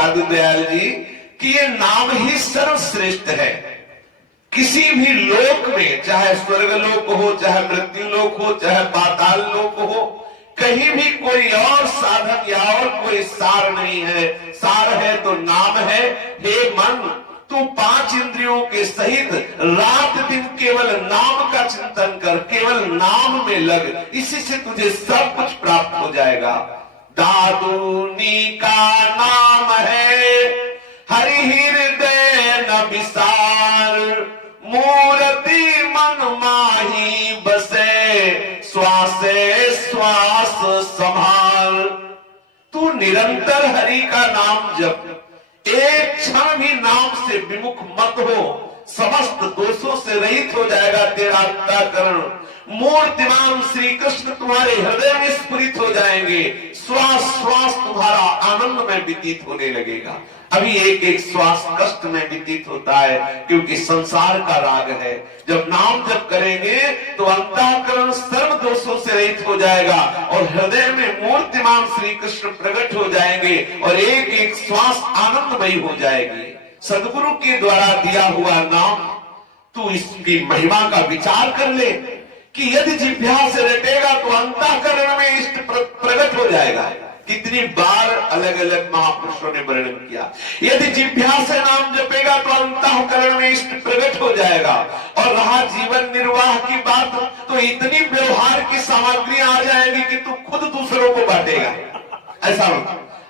साधु दयाल जी कि ये नाम ही सर्वश्रेष्ठ है। किसी भी लोक में, चाहे स्वर्गलोक हो, चाहे मृत्युलोक हो, चाहे पाताल लोक हो, कहीं भी कोई और साधन या और कोई सार नहीं है। सार है तो नाम है। हे मन, तू 5 इंद्रियों के सहित रात दिन केवल नाम का चिंतन कर, केवल नाम में लग, इसी से तुझे सब कुछ प्राप्त हो जाएगा। दादुनी का नाम है हरि हृदय न विसार, मूर्ति मन माही बसे, श्वासे श्वास संभाल। तू निरंतर हरि का नाम जप, एक क्षण भी नाम से विमुख मत हो, समस्त दोषों से रहित हो जाएगा तेरा अंतःकरण। मूर्तिमान श्री कृष्ण तुम्हारे हृदय में स्फुरित हो जाएंगे, श्वास श्वास तुम्हारा आनंद में व्यतीत होने लगेगा। अभी एक एक श्वास कष्ट में व्यतीत होता है, क्योंकि संसार का राग है। जब नाम जप करेंगे तो अंतःकरण सर्व दोषों से रहित हो जाएगा और हृदय में मूर्तिमान श्री कृष्ण प्रकट हो जाएंगे और एक एक श्वास आनंदमयी हो जाएगी। सदगुरु के द्वारा दिया हुआ नाम, तू इसकी महिमा का विचार कर ले कि यदि जिह्वा से रटेगा तो अंतःकरण में इष्ट प्रकट हो जाएगा। कितनी बार अलग अलग महापुरुषों ने वर्णन किया, यदि जिह्वा से नाम जपेगा तो अंतःकरण में इष्ट प्रकट हो जाएगा। और रहा जीवन निर्वाह की बात, तो इतनी व्यवहार की सामग्री आ जाएगी कि तू खुद दूसरों को बांटेगा। ऐसा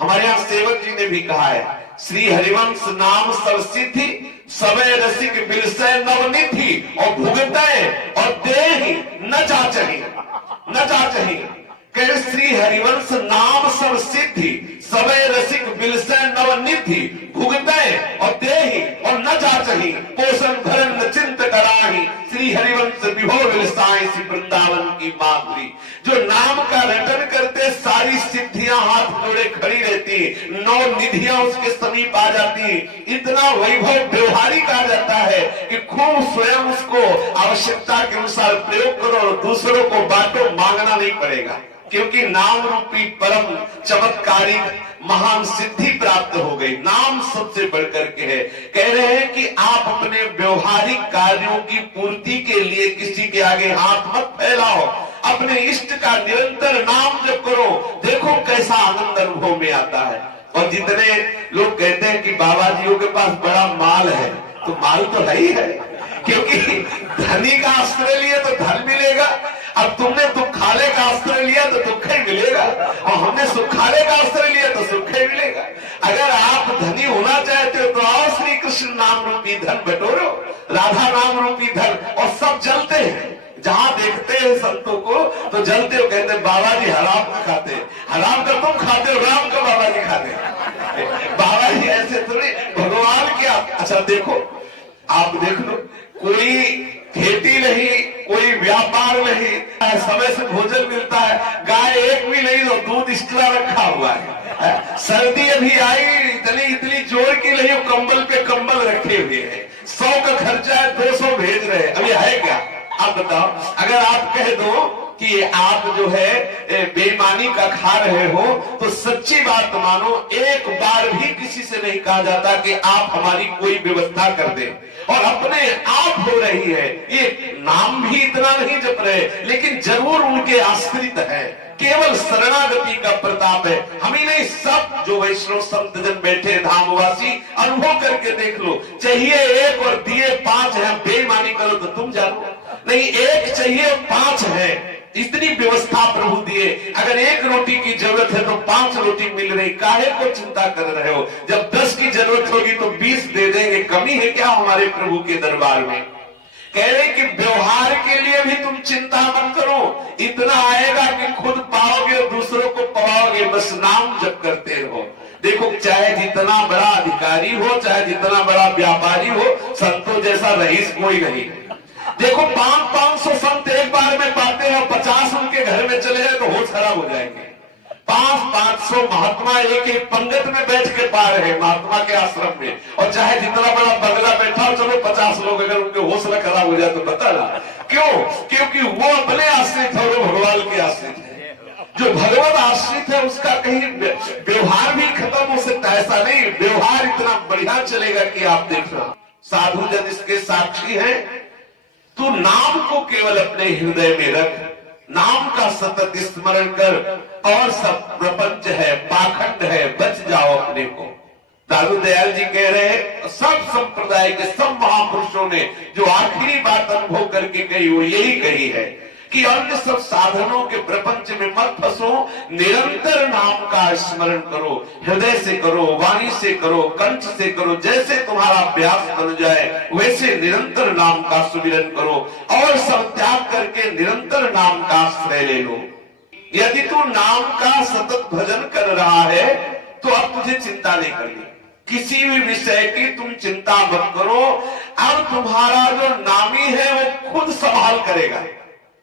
हमारे यहाँ सेवक जी ने भी कहा है, श्री हरिवंश नाम सर्वसिद्धि, सबे रसिक बिलसय नवनिधि, और भुगतय और देहि न चाचहि, न चाचहि। कह श्री हरिवंश नाम सब सिद्धि, सबे रसिक बिलसय नवनिधि, भुगतय और देहि और न चाचहि, पोषण भरण न चिंत कराहि, श्री हरिवंश विभो विलसाई सी वृंदावन की माधुरी। जो नाम का रटन करते सारी सिद्धियां हाथ जोड़े खड़ी रहती, 9 निधियां उसके समीप आ जाती, इतना वैभव व्यवहारिक आ जाता है कि खूब स्वयं उसको आवश्यकता के अनुसार प्रयोग करो और दूसरों को बांटो, मांगना नहीं पड़ेगा। क्योंकि नाम रूपी परम चमत्कारिक महान सिद्धि प्राप्त हो गई। नाम सबसे बढ़कर के है। कह रहे हैं कि आप अपने व्यवहारिक कार्यों की पूर्ति के लिए किसी के आगे हाथ मत फैलाओ, अपने इष्ट का निरंतर नाम जप करो, देखो कैसा आनंद अनुभव में आता है। और जितने लोग कहते हैं कि बाबा जियों के पास बड़ा माल है, तो माल तो है ही है, क्योंकि धनी का आश्रय लिए तो धन मिलेगा। अब तुमने दुखाले का आश्रय लिया तो दुख ही मिलेगा, और हमने सुखाले का आश्रय लिया तो सुख ही मिलेगा। अगर आप धनी होना चाहते हो तो आओ श्री कृष्ण नाम रूपी धन बटोरो, राधा नाम रूपी धन। और सब जलते हैं, जहां देखते हैं संतों को तो जलते हो, कहते बाबा जी हराम का खाते, हराम का तुम खाते हो, राम का बाबा जी खाते। बाबा जी ऐसे थोड़ी, भगवान क्या। अच्छा देखो, आप देख लो, कोई खेती नहीं, कोई व्यापार नहीं, समय से भोजन मिलता है, गाय एक भी नहीं तो दूध एक्स्ट्रा रखा हुआ है। सर्दी अभी आई, इतनी जोर की नहीं, कंबल पे कंबल रखे हुए हैं, 100 का खर्चा है, 200 भेज रहे हैं। अभी है क्या? आप बताओ, अगर आप कह दो कि आप जो है बेईमानी का खा रहे हो, तो सच्ची बात मानो, एक बार भी किसी से नहीं कहा जाता कि आप हमारी कोई व्यवस्था कर दें, और अपने आप हो रही है। ये नाम भी इतना नहीं जप रहे, लेकिन जरूर उनके आश्रित है, केवल शरणागति का प्रताप है। हम ही नहीं, सब जो वैष्णव संत जन बैठे धामवासी, अनुभव करके देख लो। चाहिए 1 और दिए 5 है, बेईमानी करो तो तुम जानो, नहीं 1 चाहिए 5 है, इतनी व्यवस्था प्रभु दिए। अगर 1 रोटी की जरूरत है तो 5 रोटी मिल रही, काहे को चिंता कर रहे हो? जब 10 की जरूरत होगी तो 20 दे देंगे, कमी है क्या हमारे प्रभु के दरबार में? कह रहे कि व्यवहार के लिए भी तुम चिंता मत करो, इतना आएगा कि खुद पाओगे और दूसरों को पाओगे, बस नाम जप करते रहो। देखो, चाहे जितना बड़ा अधिकारी हो, चाहे जितना बड़ा व्यापारी हो, संतों जैसा रईस कोई नहीं। देखो 500 संत एक बार में पाते हैं और 50 उनके घर में चले जाए तो होश खराब हो जाएंगे। 500 महात्मा एक पंगत में बैठ के पा रहे हैं महात्मा के आश्रम में, और चाहे जितना बड़ा बंगला बैठा हो, चलो 50 लोग अगर उनके हौसला खराब हो जाए तो बता ना क्यों? क्योंकि वो अपने आश्रित है, वो भगवान के आश्रित है। जो भगवत आश्रित है उसका कहीं व्यवहार भी खत्म हो सकता सकता, ऐसा नहीं, व्यवहार इतना बढ़िया चलेगा कि आप देखना। साधु जन इसके साक्षी हैं। तू नाम को केवल अपने हृदय में रख, नाम का सतत स्मरण कर, और सब प्रपंच है, पाखंड है, बच जाओ अपने को। दादू दयाल जी कह रहे हैं, सब संप्रदाय के सब महापुरुषों ने जो आखिरी बात अनुभव करके कही वो यही कही है कि अन्य सब साधनों के प्रपंच में मत फंसो, निरंतर नाम का स्मरण करो, हृदय से करो, वाणी से करो, कंठ से करो, जैसे तुम्हारा अभ्यास बन जाए वैसे निरंतर नाम का सुमिरन करो, और सब त्याग करके निरंतर नाम का आश्रय ले लो। यदि तू नाम का सतत भजन कर रहा है तो अब तुझे चिंता नहीं करनी, किसी भी विषय की तुम चिंता मत करो। अब तुम्हारा जो नामी है वो खुद संभाल करेगा।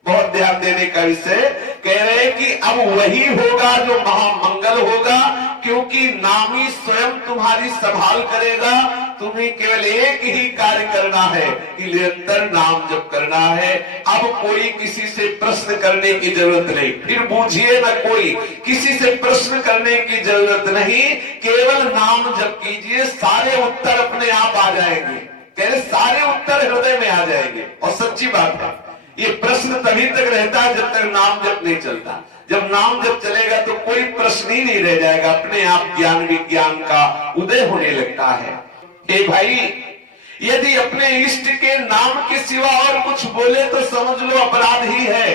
बहुत ध्यान देने का विषय कह रहे हैं कि अब वही होगा जो महामंगल होगा, क्योंकि नामी स्वयं तुम्हारी संभाल करेगा। तुम्हें केवल एक ही कार्य करना है कि निरंतर नाम जप करना है। अब कोई किसी से प्रश्न करने की जरूरत नहीं, फिर बूझिए ना, कोई किसी से प्रश्न करने की जरूरत नहीं, केवल नाम जप कीजिए, सारे उत्तर अपने आप आ जाएंगे। कह रहे सारे उत्तर हृदय में आ जाएंगे। और सच्ची बात है, ये प्रश्न तभी तक रहता है जब तक नाम जप नहीं चलता। जब नाम जप चलेगा तो कोई प्रश्न ही नहीं रह जाएगा, अपने आप ज्ञान विज्ञान का उदय होने लगता है। हे भाई, यदि अपने इष्ट के नाम के सिवा और कुछ बोले तो समझ लो अपराध ही है।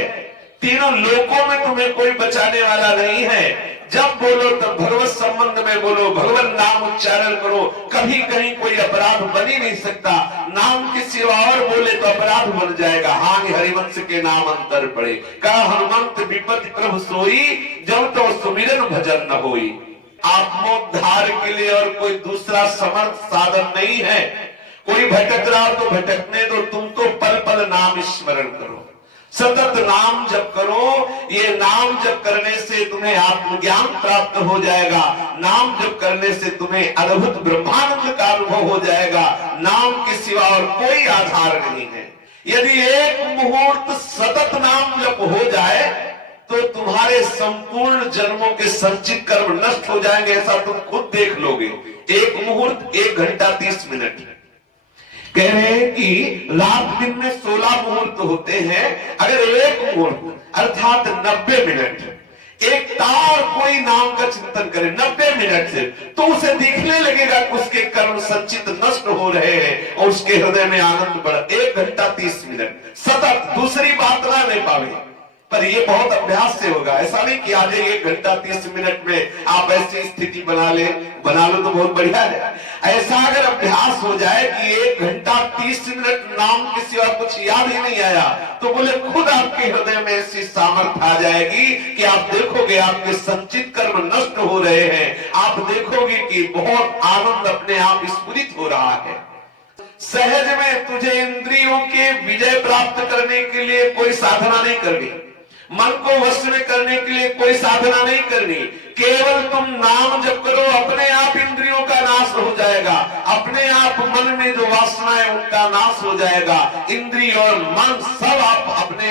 तीनों लोकों में तुम्हें कोई बचाने वाला नहीं है। जब बोलो तब भगवत संबंध में बोलो, भगवान नाम उच्चारण करो, कभी कहीं कोई अपराध बन ही नहीं सकता। नाम के सिवा और बोले तो अपराध बन जाएगा। हानि हरिवंश के नाम अंतर पड़े, कहा हनुमंत विपत्ति प्रभु सोई, जब तो सुमिरन भजन न होई। आत्मोद्धार के लिए और कोई दूसरा समर्थ साधन नहीं है। कोई भटक रहा तो भटकने दो, तुम तो पल पल नाम स्मरण करो, सतत नाम जप करो। ये नाम जप करने से तुम्हें आत्मज्ञान प्राप्त हो जाएगा। नाम जप करने से तुम्हें अद्भुत ब्रह्मानंद का अनुभव हो जाएगा। नाम के सिवा और कोई आधार नहीं है। यदि एक मुहूर्त सतत नाम जप हो जाए तो तुम्हारे संपूर्ण जन्मों के संचित कर्म नष्ट हो जाएंगे, ऐसा तुम खुद देख लोगे। एक मुहूर्त 1 घंटा 30 मिनट। कह रहे हैं कि रात दिन में 16 मुहूर्त होते हैं, अगर एक मुहूर्त अर्थात 90 मिनट एक तार कोई नाम का चिंतन करे 90 मिनट से, तो उसे दिखने लगेगा कि उसके कर्म संचित नष्ट हो रहे हैं और उसके हृदय में आनंद बढ़। 1 घंटा 30 मिनट सतत, दूसरी बात ना ले पावे, पर ये बहुत अभ्यास से होगा। ऐसा नहीं कि आज 1 घंटा 30 मिनट में आप ऐसी स्थिति बना लो तो बहुत बढ़िया है। ऐसा अगर अभ्यास हो जाए कि 1 घंटा 30 मिनट नाम के सिवा कुछ याद ही नहीं आया, तो बोले खुद आपके हृदय में ऐसी सामर्थ्य आ जाएगी कि आप देखोगे आपके संचित कर्म नष्ट हो रहे हैं। आप देखोगे कि बहुत आनंद अपने आप स्फुरित हो रहा है। सहज में तुझे इंद्रियों के विजय प्राप्त करने के लिए कोई साधना नहीं करनी, मन को वश में करने के लिए कोई साधना नहीं करनी, केवल तुम नाम जप करो, अपने आप इंद्रियों का नाश हो जाएगा। अपने आप मन में जो वासना है उनका नाश हो जाएगा। इंद्रिय और मन सब आप अपने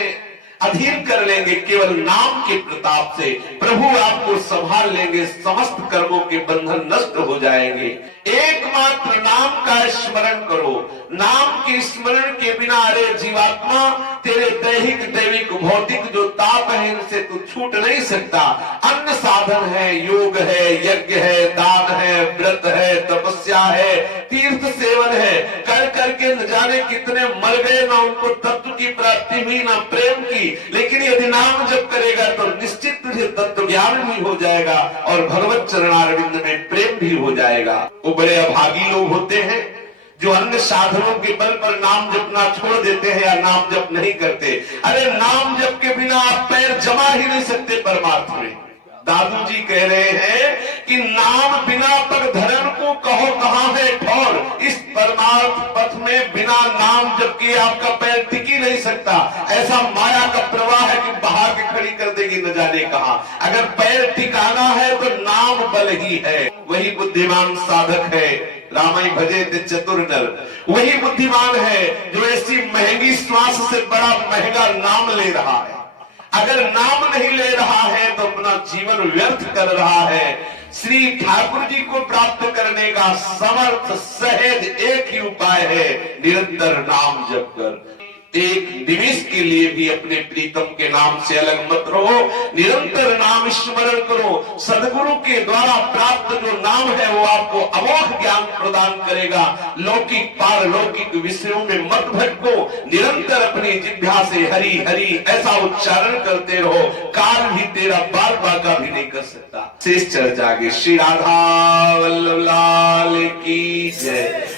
अधीन कर लेंगे। केवल नाम के प्रताप से प्रभु आपको संभाल लेंगे, समस्त कर्मों के बंधन नष्ट हो जाएंगे। एकमात्र नाम का स्मरण करो। नाम के स्मरण के बिना अरे जीवात्मा, तेरे दैहिक दैविक भौतिक जो ताप है इनसे तू छूट नहीं सकता। अन्य साधन है, योग है, यज्ञ है, दान है, व्रत है, तपस्या है, तीर्थ सेवन है, कर करके न जाने कितने मर गए, ना उनको तत्व की प्राप्ति हुई ना प्रेम की। लेकिन यदि नाम जप करेगा तो निश्चित तुझे तत्व ज्ञान भी हो जाएगा और भगवत चरणारविंद में प्रेम भी हो जाएगा। वो बड़े अभागी लोग होते हैं जो अन्य साधनों के बल पर नाम जपना छोड़ देते हैं या नाम जप नहीं करते। अरे नाम जप के बिना आप पैर जमा ही नहीं सकते परमार्थ में। दादू जी कह रहे हैं कि नाम बिना पग धर्म को कहो कहां है ठौर। इस परमार्थ पथ में बिना नाम जप किए आपका पैर टिक ही नहीं सकता। ऐसा माया का प्रवाह है कि बहा के खड़ी कर देगी न जाने कहां। अगर पैर टिकाना है तो नाम बल ही है। वही बुद्धिमान साधक है। रामाई भजे ते चतुर नर, वही बुद्धिमान है जो ऐसी महंगी श्वास से बड़ा महंगा नाम ले रहा है। अगर नाम नहीं ले रहा है तो अपना जीवन व्यर्थ कर रहा है। श्री ठाकुर जी को प्राप्त करने का समर्थ सहज एक ही उपाय है, निरंतर नाम जप कर। एक निमिष के लिए भी अपने प्रीतम के नाम से अलग मत रहो, निरंतर नाम स्मरण करो। सदगुरु के द्वारा प्राप्त जो नाम है वो आपको अमोघ ज्ञान प्रदान करेगा। लौकिक पारलौकिक विषयों में मत भटको, निरंतर अपनी जिह्वा से हरि हरि ऐसा उच्चारण करते रहो। काल भी तेरा बाल बाका भी नहीं कर सकता। शेष चर्चा आगे। श्री राधा वल्लभ लाल की जय।